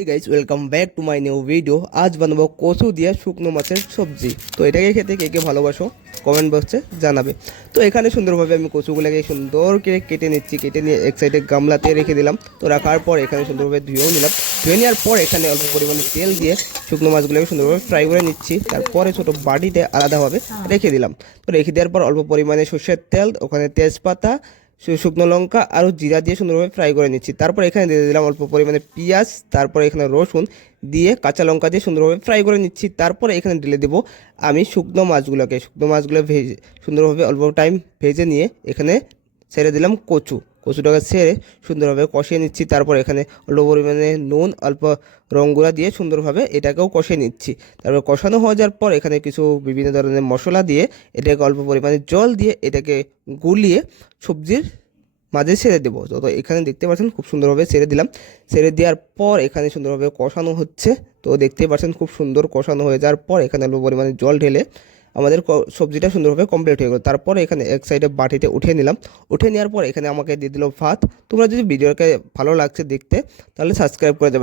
এই guys welcome back to my new video আজ বানাবো কচু দিয়ে শুকনো মাছের সবজি। তো এটাকে খেতে কে কে ভালোবাসো? কমেন্ট বক্সে জানাবে। তো এখানে সুন্দরভাবে আমি কচুগুলোকে সুন্দর করে কেটে নিচ্ছি। কেটে নিয়ে এক সাইডে গামলাতে রেখে দিলাম। তো রাখার পর এখানে সুন্দরভাবে ধুয়েও নিলাম। ধুয়ে নেওয়ার পর এখানে অল্প পরিমাণে তেল দিয়ে শুকনো মাছগুলোকে সুন্দরভাবে ফ্রাই করে নিচ্ছি। তারপরে ছোটো বাটিতে আলাদাভাবে রেখে দিলাম। তো রেখে দেওয়ার পর অল্প পরিমাণে সর্ষের তেল, ওখানে তেজপাতা শুকনো লঙ্কা আর জিরা দিয়ে সুন্দরভাবে ফ্রাই করে নিচ্ছি। তারপর এখানে দিয়ে দিলাম অল্প পরিমাণে পেঁয়াজ, তারপর এখানে রসুন দিয়ে কাঁচা লঙ্কা দিয়ে সুন্দরভাবে ফ্রাই করে নিচ্ছি। তারপর এখানে ঢেলে দেবো আমি শুকনো মাছগুলোকে। শুকনো মাছগুলো ভেজে সুন্দরভাবে অল্প টাইম ভেজে নিয়ে এখানে ছেড়ে দিলাম কচু। কচুটাকে ছেড়ে সুন্দরভাবে কষিয়ে নিচ্ছি। তারপর এখানে অল্প পরিমাণে নুন, অল্প রঙগুলা দিয়ে সুন্দরভাবে এটাকেও কষিয়ে নিচ্ছি। তারপর কষানো হয়ে যাওয়ার পর এখানে কিছু বিভিন্ন ধরনের মশলা দিয়ে এটাকে অল্প পরিমাণে জল দিয়ে এটাকে গুলিয়ে সবজির মাঝে ছেড়ে দেবো। তো এখানে দেখতে পাচ্ছেন খুব সুন্দরভাবে ছেড়ে দিলাম। ছেড়ে দেওয়ার পর এখানে সুন্দরভাবে কষানো হচ্ছে। তো দেখতে পাচ্ছেন খুব সুন্দর কষানো হয়ে যাওয়ার পর এখানে অল্প পরিমাণে জল ঢেলে আমাদের সবজিটা সুন্দরভাবে কমপ্লিট হয়ে গেল। তারপরে এখানে এক সাইডে বাটিতে উঠিয়ে নিলাম। উঠে নেওয়ার পর এখানে আমাকে দিয়ে দিল ভাত। তোমরা যদি ভিডিওকে ভালো লাগছে দেখতে, তাহলে সাবস্ক্রাইব করে দেবে।